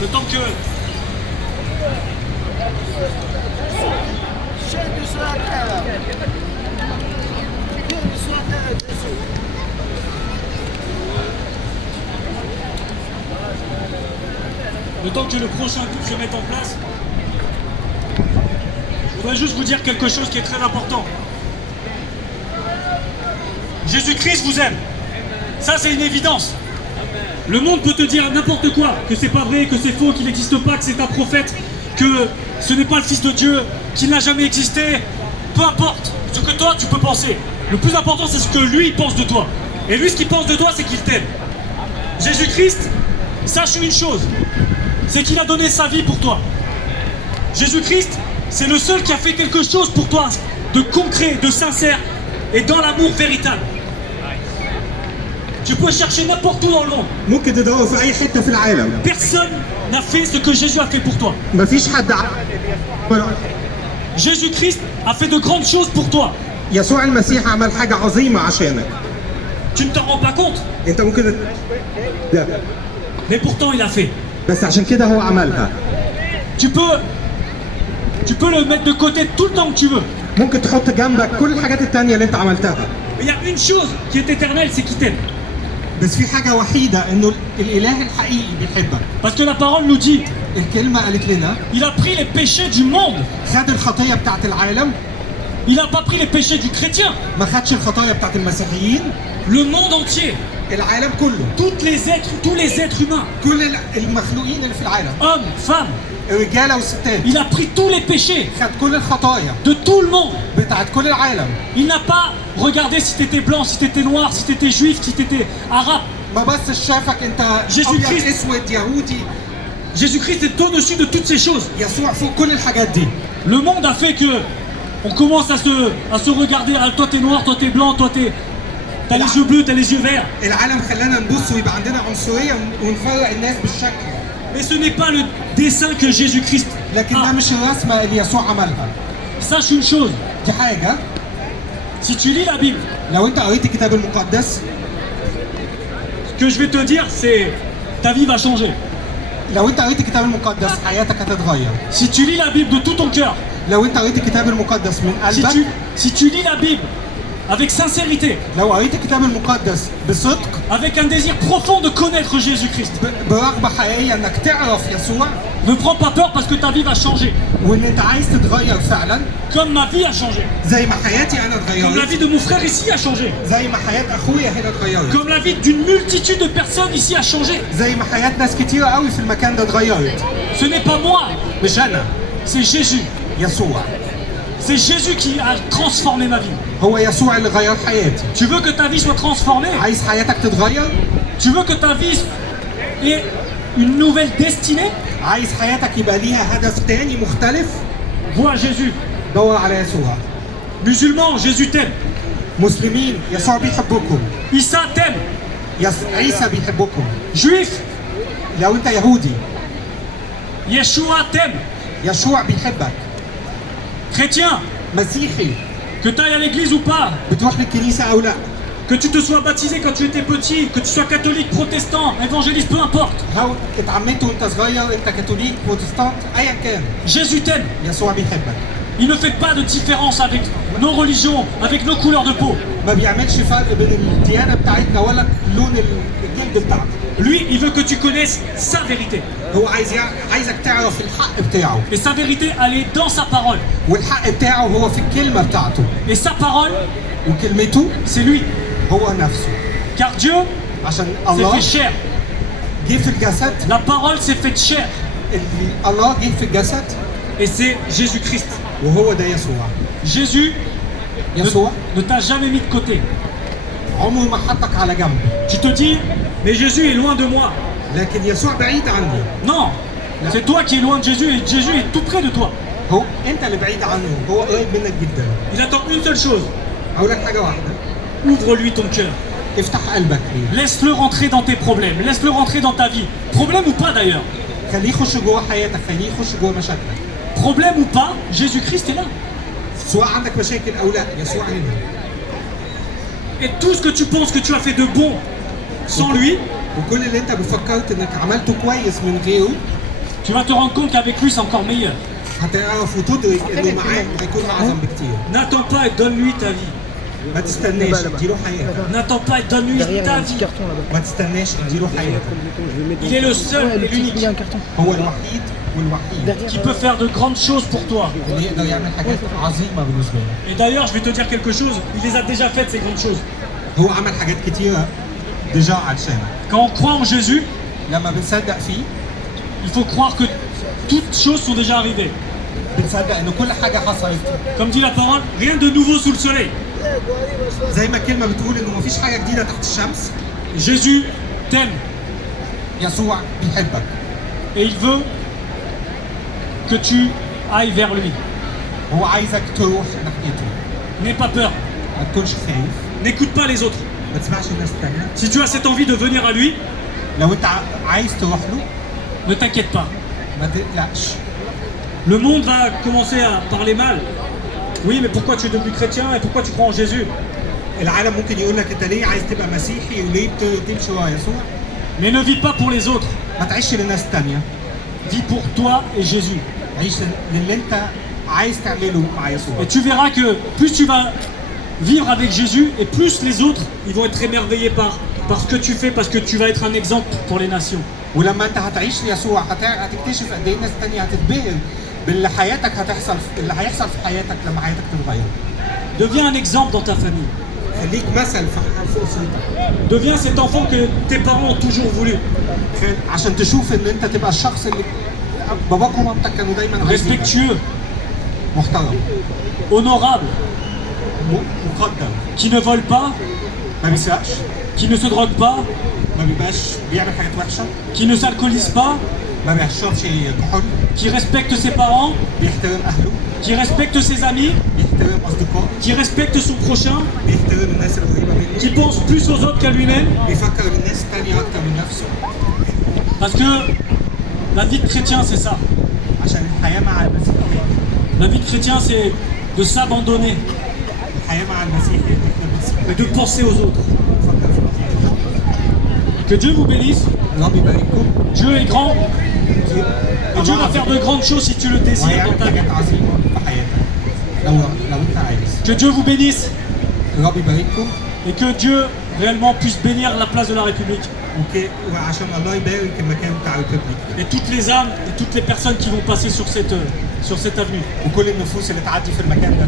le temps que... Le temps que le prochain groupe se mette en place, je voudrais juste vous dire quelque chose qui est très important. Jésus-Christ vous aime. Ça, c'est une évidence. Le monde peut te dire n'importe quoi, que c'est pas vrai, que c'est faux, qu'il n'existe pas, que c'est un prophète, que ce n'est pas le Fils de Dieu, qu'il n'a jamais existé. Peu importe ce que toi, tu peux penser. Le plus important, c'est ce que lui pense de toi. Et lui, ce qu'il pense de toi, c'est qu'il t'aime. Jésus-Christ, sache une chose, c'est qu'il a donné sa vie pour toi. Jésus-Christ, c'est le seul qui a fait quelque chose pour toi, de concret, de sincère, et dans l'amour véritable. Tu peux chercher n'importe où dans le monde. ممكن تدور في أي حتة في العالم. Personne n'a fait ce que Jésus a fait pour toi. ما فيش حد Jésus-Christ a fait de grandes choses pour toi. يسوع المسيح عمل حاجة عظيمة عشانك. Tu ne t'en rends pas compte. أنت ممكن لا. Mais pourtant il a fait. بس عشان كده هو عملها. Tu peux le mettre de côté tout le temps que tu veux. ممكن تحط جنبك كل الحاجات التانية اللي أنت عملتها. Mais il y a une chose qui est éternelle, c'est qu'il t'aime. بس في حاجة وحيدة إنه الإله الحقيقي بيحبك. Parce que la parole nous dit, الكلمة قالت لنا il a pris les péchés du monde. خد الخطية بتاعت العالم. Il n'a pas pris les péchés du chrétien. ما خدش الخطايا بتاعت المسيحيين. Le monde entier. العالم كله. Tous les êtres humains. كل المخلوقين اللي في العالم. Hommes, femmes. الرجالة والستات. Il a pris tous les péchés. خد كل الخطايا. De tout le monde. بتاعت كل العالم. Il n'a pas regardé si t'étais blanc, si t'étais noir, si t'étais juif, si t'étais arabe. ما بس شافك أنت أبيض أسود يهودي. Jésus-Christ est au-dessus de toutes ces choses. يسوع فوق كل الحاجات دي. Le monde a fait que on commence à se regarder. Ah, toi t'es noir, toi t'es blanc, toi t'as les yeux bleus, t'as les yeux verts. العالم خلانا نبص ويبقى عندنا عنصرية ونفرق الناس بالشكل. Mais ce n'est pas le dessein que Jésus-Christ لكن ده a. مش الرسمة اللي يسوع عملها. Sache une chose. دي حاجة. Si tu lis la Bible, لو أنت قريت الكتاب المقدس. ce que je vais te dire, c'est ta vie va changer. لو أنت قريت الكتاب المقدس حياتك هتتغير. Si tu lis la Bible de tout ton cœur, لو أنت قريت الكتاب المقدس من قلبك. si tu lis la Bible avec sincérité, لو قريت الكتاب المقدس بصدق. avec un désir profond de connaître Jésus-Christ, برغبة حقيقية إنك تعرف يسوع. ne prends pas peur parce que ta vie va changer. وإن أنت عايز تتغير فعلا. Comme ma vie a changé. زي ما حياتي أنا Comme la اتغيرت. vie de mon frère ici a changé. زي ما حياة أخويا هنا اتغيرت. Comme la vie d'une multitude de personnes ici a changé. زي ما حياة ناس كتيرة قوي في المكان ده اتغيرت. Ce n'est pas moi, مش أنا. c'est Jésus. يسوع. C'est Jésus qui a transformé ma vie. هو يسوع اللي غير حياتي. Tu veux que ta vie soit transformée? عايز حياتك تتغير؟ Tu veux que ta vie ait une nouvelle destinée? عايز حياتك يبقى ليها هدف تاني مختلف؟ Vois Jésus. دور على يسوع. Musulmans, Jésus t'aime. مسلمين يسوع بيحبكم. Issa t'aime. عيسى بيحبكم. Juif, لو انت يهودي Yeshua t'aime. يسوع بيحبك. Chrétien, مسيحي que tu ailles à l'église ou pas, بتروح للكنيسة أو لا. que tu te sois baptisé quand tu étais petit, que tu sois catholique, protestant, évangéliste, peu importe. هو اتعمدت وانت صغير انت كاثوليك بروتستانت ايا كان. Jésus t'aime. يسوع بيحبك. Il ne fait pas de différence avec nos religions, avec nos couleurs de peau. ما بيعملش فرق بين الديانة بتاعتنا ولا لون الجلد بتاعنا. Lui, il veut que tu connaisses sa vérité. هو عايزك تعرف الحق بتاعه. Et sa vérité, elle est dans sa parole. والحق بتاعه هو في الكلمة بتاعته. Et sa parole, وكلمته c'est lui. هو نفسه. Car Dieu عشان s'est الله fait chair. جه في الجسد. La parole s'est faite chair. الله جه في الجسد. Et c'est Jésus-Christ. وهو ده يسوع. Jésus يسوع ne t'a jamais mis de côté. عمره ما حطك على جنب. Tu te dis, mais Jésus est loin de moi. لكن يسوع بعيد عني. Non, c'est toi qui es loin de Jésus et Jésus est tout près de toi. هو انت اللي بعيد عنه، هو قريب منك جدا. Il attend une seule chose. اقول لك حاجه واحده. Ouvre-lui ton cœur. افتح قلبك ليه. Laisse-le rentrer dans tes problèmes. Laisse-le rentrer dans ta vie. Problème ou pas d'ailleurs. خليه يخش جوه حياتك، خليه يخش جوه مشاكلك. Problème ou pas, Jésus-Christ est là. سواء عندك مشاكل او لا يسوع هنا. Et tout ce que tu penses que tu as fait de bon sans lui, وكل اللي انت فكرت انك عملته كويس من غيره Tu vas te rendre compte qu'avec lui c'est encore meilleur. هتعرف وتدرك انه معاه هيكون اعظم بكتير. N'attends pas et donne-lui ta vie. ما تستناش اديله حياتك. N'attends pas et donne-lui Derrière, il y ta a un petit vie. carton là-bas. ما تستناش اديله حياتك. Il est le seul Ouais, et il y a un l'unique carton. هو الوحيد والوحيد Derrière, qui peut faire de grandes choses pour toi. اللي يقدر يعمل حاجات عظيمه بالنسبه له. Et d'ailleurs, je vais te dire quelque chose, il les a déjà faites ces grandes choses. هو عمل حاجات كتيره ديجا علشانك. Quand on croit en Jésus, لما بنصدق فيه il faut croire que toutes choses sont déjà arrivées. بنصدق انه كل حاجه حصلت. Comme dit la parole, rien de nouveau sous le soleil. زي ما الكلمه بتقول انه مفيش حاجه جديده تحت الشمس. Jésus t'aime يسوع بيحبك et il veut que tu ailles vers lui. هو عايزك تروح ناحيته. N'aie pas peur, ما تكونش خايف. n'écoute pas les autres. ما تسمعش الناس التانيه. Si tu as cette envie de venir à lui, لو انت عايز تروح له ne t'inquiète pas. ما تقلقش. Le monde va commencer à parler mal. Oui, mais pourquoi tu es devenu chrétien et pourquoi tu crois en Jésus? العالم ممكن يقول لك انت ليه عايز تبقى مسيحي وليه تمشي ورا يسوع؟ Mais ne vis pas pour les autres, ما تعيش للناس التانيه. vis pour toi et Jésus. عيش للي انت عايز تعمله مع يسوع. Et tu verras que plus tu vas vivre avec Jésus et plus les autres ils vont être émerveillés par ce que tu fais parce que tu vas être un exemple pour les nations. ولما انت هتعيش ليسوع هتكتشف قد ايه الناس التانيه هتتبهر باللي حياتك اللي هيحصل في حياتك لما حياتك تتغير. Deviens un exemple dans ta famille. خليك مثل في اسرتك. Deviens cet enfant que tes parents ont toujours voulu. عشان تشوف ان انت تبقى الشخص اللي باباك ومامتك كانوا دايما عايزين. Respectueux, محترم. honorable, مقدم. qui ne vole pas, ما بيسرقش. qui ne se drogue pas, ما بيبقاش بيعمل حاجات وحشه. qui ne s'alcoolise pas, ما بيشربش كحول. qui respecte ses parents, بيحترم اهله. qui respecte ses amis, بيحترم اصدقائه. qui respecte son prochain, بيحترم الناس القريبه منه. qui pense plus aux autres qu'à lui-même. بيفكر الناس التانيه اكتر من نفسه. Parce que la vie de chrétien, c'est ça. عشان الحياه مع المسيحيه. La vie de chrétien, c'est de s'abandonner الحياه مع المسيحيه et de penser aux autres. بتفكر في الآخرين. Que Dieu vous bénisse. الله بيبارككم. Dieu est grand et Dieu va faire de grandes choses si tu le désires dans وهيعمل ta vie. حاجات عظيمه في حياتك لو انت عايز. Que Dieu vous bénisse الله بيبارككم et que Dieu réellement puisse bénir la place de la République. وعشان الله يبارك المكان بتاع الريبوبليك Et toutes les âmes et toutes les personnes qui vont passer sur cette avenue. وكل النفوس اللي تعدي في المكان ده.